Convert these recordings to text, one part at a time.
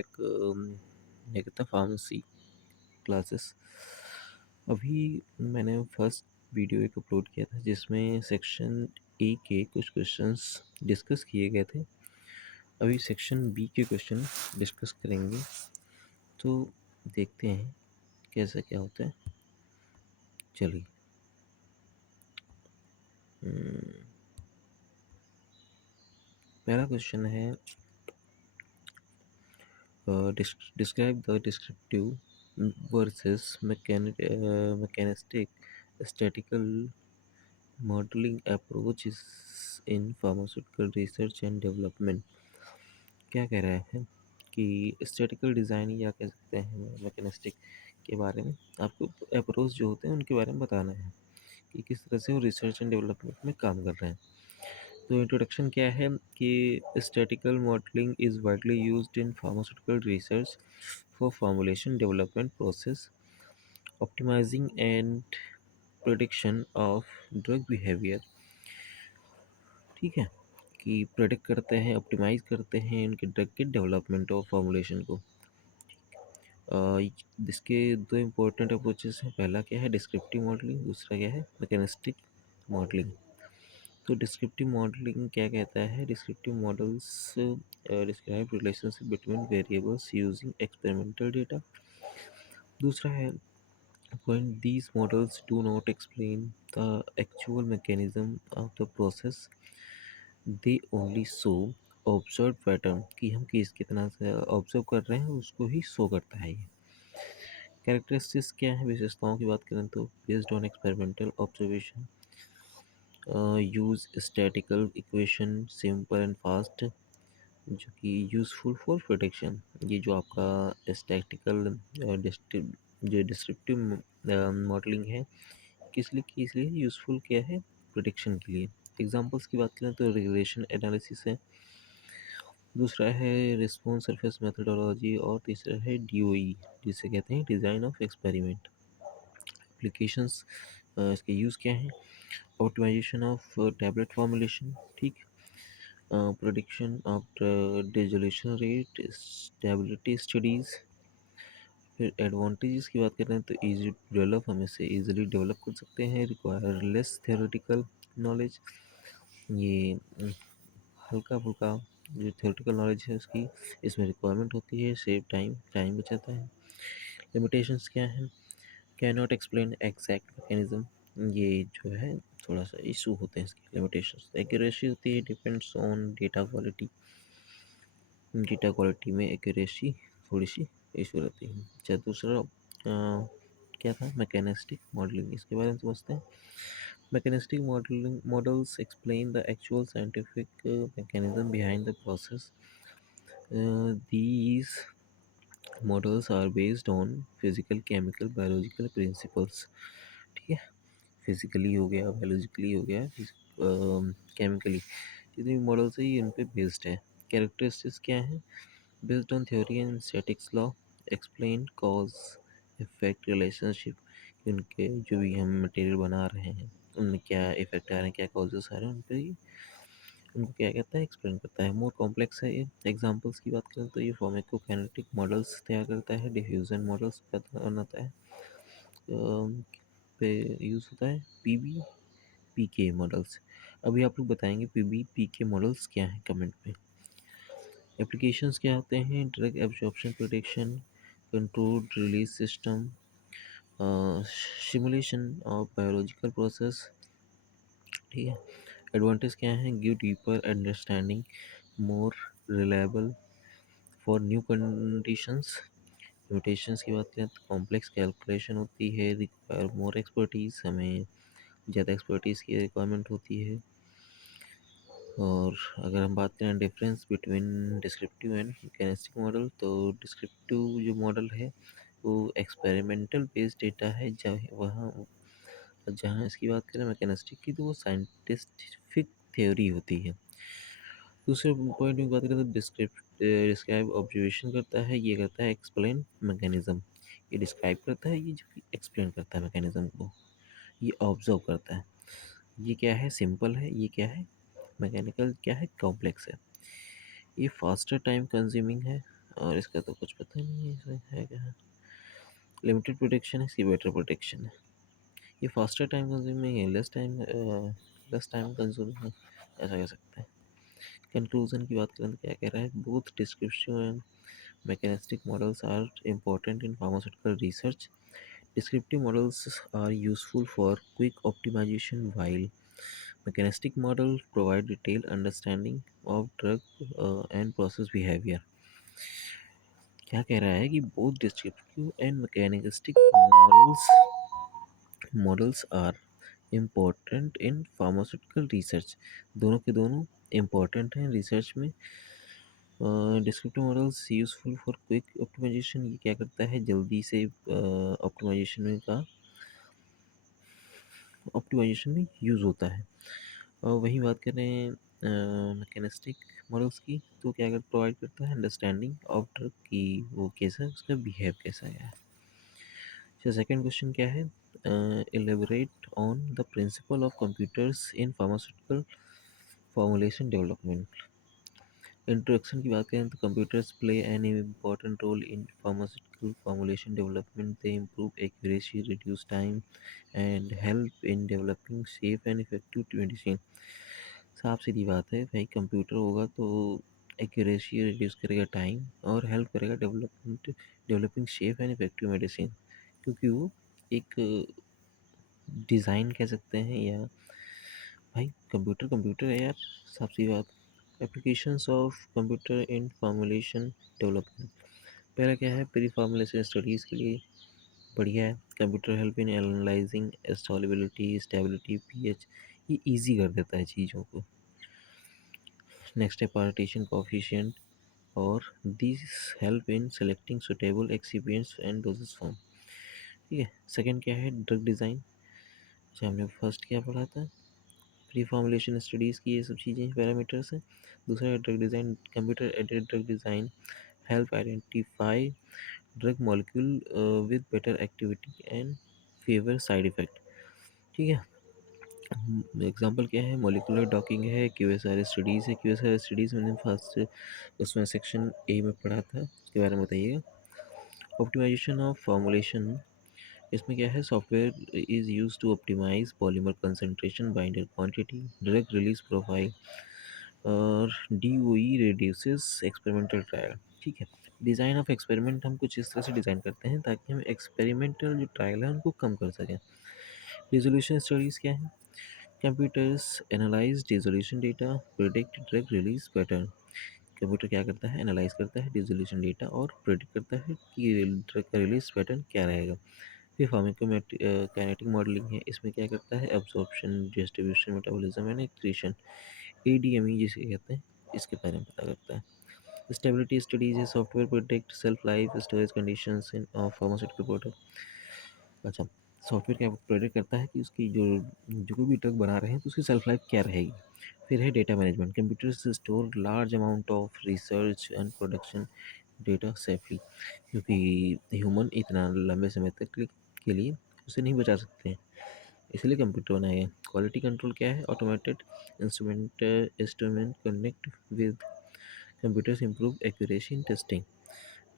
एक क्या कहते हैं फार्मेसी क्लासेस। अभी मैंने फर्स्ट वीडियो एक अपलोड किया था जिसमें सेक्शन ए के कुछ क्वेश्चंस डिस्कस किए गए थे। अभी सेक्शन बी के क्वेश्चन डिस्कस करेंगे, तो देखते हैं कैसा क्या होता है। चलिए, पहला क्वेश्चन है describe the descriptive versus mechanistic statistical modeling approaches in pharmaceutical research and development। क्या कह रहा है कि स्टैटिकल डिज़ाइन या कह सकते हैं मैकेनिस्टिक के बारे में आपको अप्रोच जो होते हैं उनके बारे में बताना है कि किस तरह से वो रिसर्च एंड डेवलपमेंट में काम कर रहे हैं। तो इंट्रोडक्शन क्या है कि statistical modelling is widely used in pharmaceutical research for formulation development process optimising and prediction of drug behaviour. ठीक है, कि प्रेडिक्ट करते हैं, ऑप्टिमाइज करते हैं इनके ड्रग के डेवलपमेंट और फॉर्मुलेशन को। इसके दो इम्पोर्टेंट अप्रोचेस हैं। पहला क्या है डिस्क्रिप्टिव मॉडलिंग, दूसरा क्या है मैकेनिस्टिक मॉडलिंग। तो डिस्क्रिप्टिव मॉडलिंग क्या कहता है? Descriptive models describe relationship between variables using experimental data. दूसरा है when these models do not explain the actual mechanism of the process, they only show observed pattern कि हम किस कितना से ऑब्जर्व कर रहे हैं उसको ही शो करता है ये। कैरेक्टरिस्टिक्स क्या है? विशेषताओं की बात करें तो based on experimental observation, use statistical equation simple and fast, जो कि यूज़फुल फॉर प्रोटेक्शन। ये जो आपका स्टैटिकल जो डिस्क्रिप्टिव मॉडलिंग है किस लिए की, इसलिए यूज़फुल क्या है? प्रोटेक्शन के लिए। एग्जांपल्स की बात करें तो रिग्रेशन एनालिसिस है, दूसरा है रिस्पॉन्स सरफेस मेथडोलॉजी और तीसरा है डीओई जिसे कहते हैं डिज़ाइन ऑफ एक्सपेरिमेंट। एप्लीकेशंस इसके यूज़ क्या हैं? ऑप्टिमाइजेशन ऑफ टैबलेट फॉर्मुलेशन, ठीक, prediction of dissolution rate, stability studies. फिर एडवांटेजेस की बात करें तो इजी टू डेवलप, हम इसे इजीली डेवलप कर सकते हैं। रिक्वायर लेस थ्योरेटिकल नॉलेज, ये हल्का फुल्का जो थ्योरेटिकल नॉलेज है उसकी इसमें रिक्वायरमेंट होती है। सेव टाइम बचाता है। लिमिटेशंस क्या है? Can not explain exact mechanism, ये जो है थोड़ा सा इशू होते हैं इसके लिमिटेशंस। एक्यूरेसी होती है, depends on data quality, data quality में एक्यूरेसी थोड़ी सी इशू रहती है। अच्छा, दूसरा क्या था? मैकेनिस्टिक मॉडलिंग, इसके बारे में समझते हैं। Mechanistic modelling models explain the actual scientific mechanism behind the process. these models are based on physical chemical biological principles। ठीक है, फिजिकली हो गया, बायोलॉजिकली हो गया, केमिकली, जितने भी मॉडल्स है ये उन पे बेस्ड है। कैरेक्टरिस्टिक्स क्या है? Based on theory and statics law, explain cause effect relationship, उनके जो भी हम मटेरियल बना रहे हैं उनमें क्या इफेक्ट आ रहे हैं, क्या कॉजेस आ रहे हैं, उन पर ही उनको क्या कहता है? एक्सप्लेन करता है। मोर कॉम्प्लेक्स है ये। एग्जांपल्स की बात करें तो ये फार्माकोकाइनेटिक मॉडल्स तैयार करता है, डिफ्यूजन मॉडल्स बनाता है, पे यूज़ होता है पीबी पीके मॉडल्स। अभी आप लोग बताएंगे पीबी पीके मॉडल्स क्या हैं कमेंट में। एप्लीकेशंस क्या होते हैं? Drug absorption prediction, controlled release system, simulation of biological process. ठीक है, एडवांटेज क्या है? Give deeper understanding, more reliable for new conditions. Limitations की बात करें तो कॉम्प्लेक्स कैलकुलेशन होती है, रिक्वायर मोर एक्सपर्टीज़, हमें ज़्यादा एक्सपर्टीज़ की रिक्वायरमेंट होती है। और अगर हम बात करें difference between descriptive and mechanistic model, तो डिस्क्रिप्टिव जो मॉडल है वो एक्सपेरिमेंटल बेस्ड डेटा है, जहाँ इसकी बात करें मैकेनिस्टिक की तो वो साइंटिफिक थ्योरी होती है। दूसरे पॉइंट की बात करें तो डिस्क्राइब ऑब्जर्वेशन करता है, ये करता है एक्सप्लेन मैकेनिज्म। ये डिस्क्राइब करता है, ये जो एक्सप्लेन करता है मैकेनिज्म को, ये ऑब्जर्व करता है। ये क्या है? सिंपल है। ये क्या है? मैकेनिकल क्या है? कॉम्प्लेक्स है। ये फास्टर टाइम कंज्यूमिंग है, और इसका तो कुछ पता नहीं है इसमें है क्या। लिमिटेड प्रोटेक्शन है, इसकी बेटर प्रोटेक्शन है। ये फास्टर टाइम कंज्यूमिंग है, लेस टाइम कंज्यूमिंग है, ऐसा कह सकते हैं। कंक्लूजन की बात करें तो क्या कह रहा है, both descriptive and mechanistic models are important in pharmaceutical research. Descriptive models are useful for quick optimization, while mechanistic models provide detailed understanding of drug and process behavior. क्या कह रहा है कि both descriptive and mechanistic models are important in pharmaceutical research. दोनों के दोनों important हैं research में। Descriptive models useful for quick optimisation, ये क्या करता है, जल्दी से ऑप्टिमाइजेशन में यूज़ होता है। और वहीं बात करें मैकेनिस्टिक मॉडल्स की, तो क्या कर प्रोवाइड करता है, अंडरस्टैंडिंग ऑफ ड्रग की वो कैसा है, उसका बिहेव कैसा है। तो सेकंड क्वेश्चन क्या है, elaborate on the principle of computers in pharmaceutical formulation development. Introduction की बात करें तो computers play an important role in pharmaceutical formulation development. They improve accuracy, reduce time and help in developing safe and effective medicine. साफ सीधी बात है भाई, computer होगा तो एक्यूरेसी रिड्यूस करेगा टाइम और हेल्प करेगा developing safe and effective medicine, क्योंकि वो एक डिज़ाइन कह सकते हैं, या भाई कंप्यूटर कंप्यूटर है यार, साफ सी बात। Applications of computer in formulation development. पहला क्या है, प्री फॉर्मुलेशन स्टडीज़ के लिए बढ़िया है। कंप्यूटर हेल्प इन एनालाइजिंग सॉल्युबिलिटी, स्टेबिलिटी, पीएच, ये इजी कर देता है चीज़ों को। नेक्स्ट है पार्टीशन कोफिशिएंट, और this help in selecting suitable excipients and doses form. ठीक है। सेकंड क्या है, ड्रग डिज़ाइन, जो हमने फर्स्ट क्या पढ़ा था, प्री फॉर्मुलेशन स्टडीज़ की ये सब चीज़ें पैरामीटर्स हैं। दूसरा है drug design, computer aided drug design help identify drug molecule with better activity and favour side effect. ठीक है। एग्जांपल क्या है, मॉलिकुलर डॉकिंग है, क्यूएसआर स्टडीज़ है। क्यूएसआर स्टडीज़ मैंने फर्स्ट उसमें सेक्शन ए में पढ़ा था, इसके बारे में बताइएगा। ऑप्टिमाइजेशन ऑफ फॉर्मुलेशन, इसमें क्या है, software is use to optimise polymer concentration, binder quantity, drug release profile और DOE रिड्यूसेस एक्सपेरिमेंटल ट्रायल। ठीक है। डिज़ाइन ऑफ एक्सपेरिमेंट, हम कुछ इस तरह से डिज़ाइन करते हैं ताकि हम एक्सपेरिमेंटल जो ट्रायल है उनको कम कर सकें। रिजोल्यूशन स्टडीज़ क्या है, computers analyse resolution data, predict drug release pattern. Computer क्या करता है, एनालाइज करता है रिजोल्यूशन डेटा और प्रिडिक्ट करता है कि ड्रग का रिलीज पैटर्न क्या रहेगा। फिर फार्माकोकाइनेटिक मॉडलिंग है, इसमें क्या करता है, absorption, distribution, metabolism and excretion, ADME जिसे कहते हैं, इसके बारे में पता करता है। स्टेबिलिटी स्टडीज है, software protect self life storage conditions in pharmaceutical product. अच्छा, सॉफ्टवेयर क्या प्रोटेक्ट करता है कि उसकी जो जो कोई भी ड्रग बना रहे हैं तो उसकी सेल्फ लाइफ क्या रहेगी। फिर है data management, computers store large amount of research and production data safely, क्योंकि ह्यूमन इतना लंबे समय तक के लिए उसे नहीं बचा सकते हैं, इसलिए कंप्यूटर बनाए गए। क्वालिटी कंट्रोल क्या है, automated instrument connect with computers improve accuracy in testing.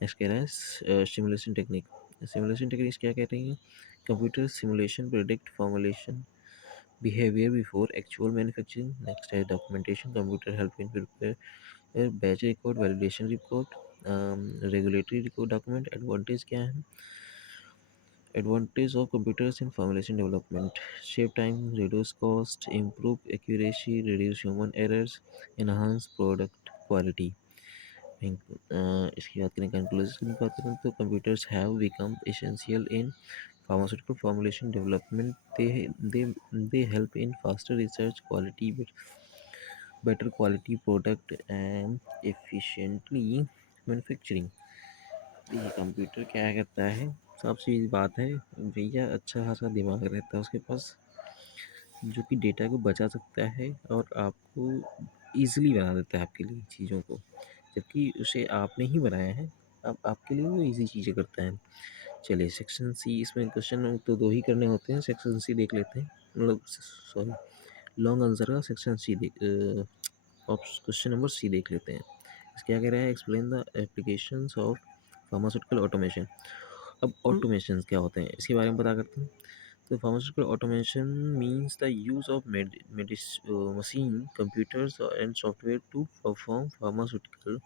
Next कह रहा है सिमुलेशन टेक्निक। सिमुलेशन टेक्निक्स क्या कह रही हैं, computer simulation predict formulation behaviour before actual manufacturing. Next है documentation, computer help in prepare batch record, validation report, regulatory record document. Advantage क्या है, advantage of computers in formulation development: save time, reduce cost, improve accuracy, reduce human errors, enhance product quality। इसकी बात करें, conclusion की बात करें तो computers have become essential in pharmaceutical formulation development. They help in faster research, better quality product and efficiently manufacturing। ये computer क्या करता है, सबसे बात है भैया, अच्छा खासा दिमाग रहता है उसके पास, जो कि डेटा को बचा सकता है और आपको ईज़िली बना देता है आपके लिए चीज़ों को, जबकि उसे आपने ही बनाया है। अब आपके लिए वो ईज़ी चीज़ें करता है। चलिए सेक्शन सी, इसमें क्वेश्चन तो दो ही करने होते हैं, सेक्शन सी देख लेते हैं, मतलब सॉरी लॉन्ग आंसर का सेक्शन सी देख, क्वेश्चन नंबर सी देख लेते हैं। क्या कह रहा है, explain the applications of pharmaceutical automation. अब ऑटोमेशन क्या होते हैं इसके बारे में पता करते हैं। तो pharmaceutical automation means the use of machine, computers and software to perform pharmaceutical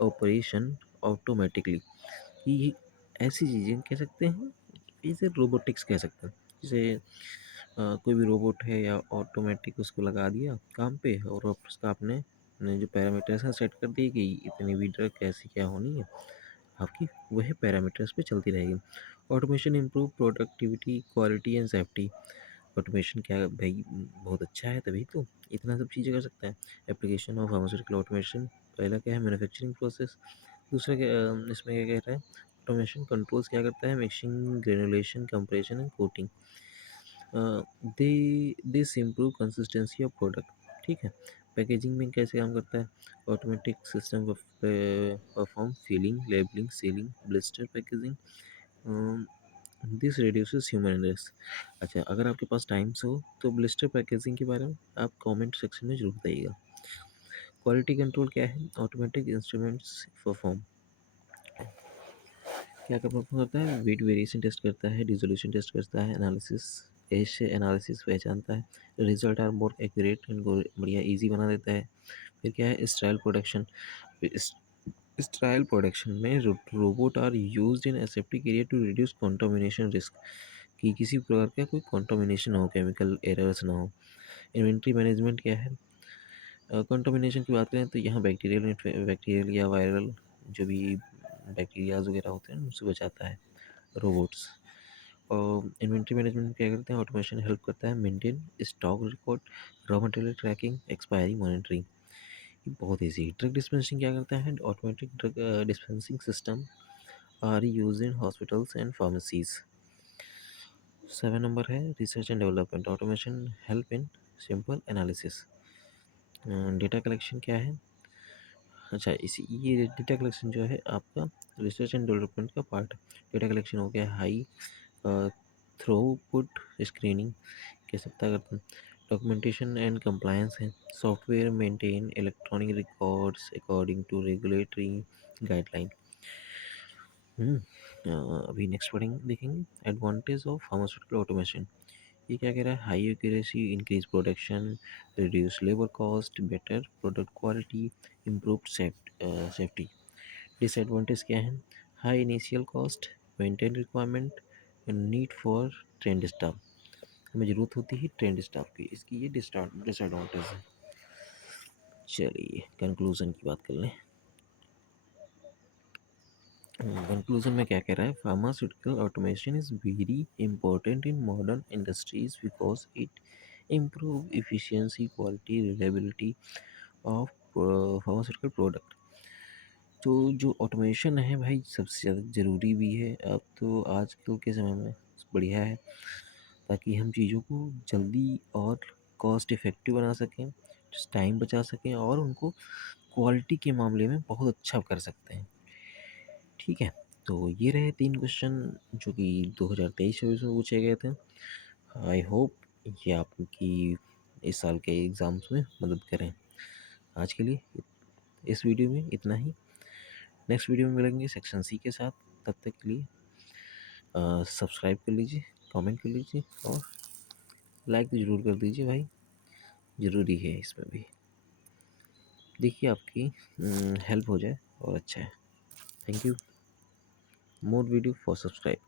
operation automatically. ये ऐसी चीज़ें कह सकते हैं, इसे रोबोटिक्स कह सकते हैं। जैसे कोई भी रोबोट है या ऑटोमेटिक उसको लगा दिया काम पे, और उसका आपने जो पैरामीटर्स हैं सेट कर दिए कि इतनी भी ड्रग कैसी क्या होनी है, आपकी वही पैरामीटर्स पे चलती रहेगी। Automation improve productivity, quality and safety. Automation क्या भाई बहुत अच्छा है, तभी तो इतना सब चीज़ें कर सकता है। एप्लीकेशन ऑफ फार्मास्यूटिकल ऑटोमेशन, पहला क्या है, मैन्युफैक्चरिंग प्रोसेस। दूसरा क्या, इसमें क्या कह रहा है, ऑटोमेशन कंट्रोल्स क्या करता है, mixing, granulation, compression and coating. This improve consistency of product. ठीक है। पैकेजिंग में कैसे काम करता है, automatic system perform filling, labelling, sealing, blister packaging. This reduces human risk. अच्छा, अगर आपके पास टाइम्स हो तो ब्लिस्टर पैकेजिंग के बारे में आप कमेंट सेक्शन में जरूर बताइएगा। क्वालिटी कंट्रोल क्या है, ऑटोमेटिक इंस्ट्रूमेंट्स परफॉर्म क्या कर परफॉर्म करता है, वेट वेरिएशन टेस्ट करता है, डिसोल्यूशन टेस्ट करता है, एनालिसिस, ऐसे एनालिसिस पहचानता है, result are more accurate and बढ़िया ईजी बना देता है। फिर क्या है, स्टाइल प्रोडक्शन। स्टाइल प्रोडक्शन में robot are used in aseptic area to reduce contamination risk, कि किसी प्रकार का कोई कंटामिनेशन हो, केमिकल एरर्स ना हो। इन्वेंट्री मैनेजमेंट क्या है, कंटामिनेशन की बात करें तो यहाँ बैक्टीरियल या वायरल जो भी बैक्टीरियाज वगैरह होते हैं उनसे बचाता है रोबोट्स। और इन्वेंट्री मैनेजमेंट में क्या करते हैं, ऑटोमेशन हेल्प करता है maintain stock record, raw material tracking, expiry monitoring. ये बहुत ईजी। ड्रग डिस्पेंसिंग क्या करता है, automatic drug dispensing system are use in hospitals and pharmacies. 7 number है, research and development, automation help in simple analysis. Data collection क्या है, अच्छा इसी ये डेटा कलेक्शन जो है आपका रिसर्च एंड डेवलपमेंट का पार्ट है। डेटा कलेक्शन हो गया, हाई थ्रूपुट स्क्रीनिंग कह सकता है करते हैं। डॉक्यूमेंटेशन एंड कंप्लायंस है, software maintain electronic records according to regulatory guideline. अभी नेक्स्ट पढ़ेंगे, देखेंगे एडवांटेज ऑफ फार्मास्यूटिकल ऑटोमेशन। ये क्या कह रहा है, high accuracy, increase production, reduce labour cost, better product quality, improve safety. Disadvantage क्या है, high initial cost, maintain requirement, need for trend staff, हमें ज़रूरत होती है ट्रेंड स्टाफ की, इसकी ये डिसएडवांटेज है। चलिए कंक्लूजन की बात कर लें। कंक्लूजन में क्या कह रहा है, pharmaceutical automation is very important in modern industries because it improve efficiency, quality, reliability of pharmaceutical product. तो जो ऑटोमेशन है भाई सबसे ज़्यादा ज़रूरी भी है अब तो आजकल के समय में, बढ़िया है, ताकि हम चीज़ों को जल्दी और कॉस्ट इफ़ेक्टिव बना सकें, टाइम बचा सकें और उनको क्वालिटी के मामले में बहुत अच्छा कर सकते हैं। ठीक है, तो ये रहे 3 क्वेश्चन जो कि 2023-24 में पूछे गए थे। आई होप ये आपकी इस साल के एग्ज़ाम्स में मदद करें। आज के लिए इस वीडियो में इतना ही। नेक्स्ट वीडियो में मिलेंगे सेक्शन सी के साथ। तब तक के लिए सब्सक्राइब कर लीजिए, कमेंट कर लीजिए और लाइक भी ज़रूर कर दीजिए भाई, ज़रूरी है इसमें भी। देखिए आपकी हेल्प हो जाए और अच्छा है। Thank you. More video for subscribe.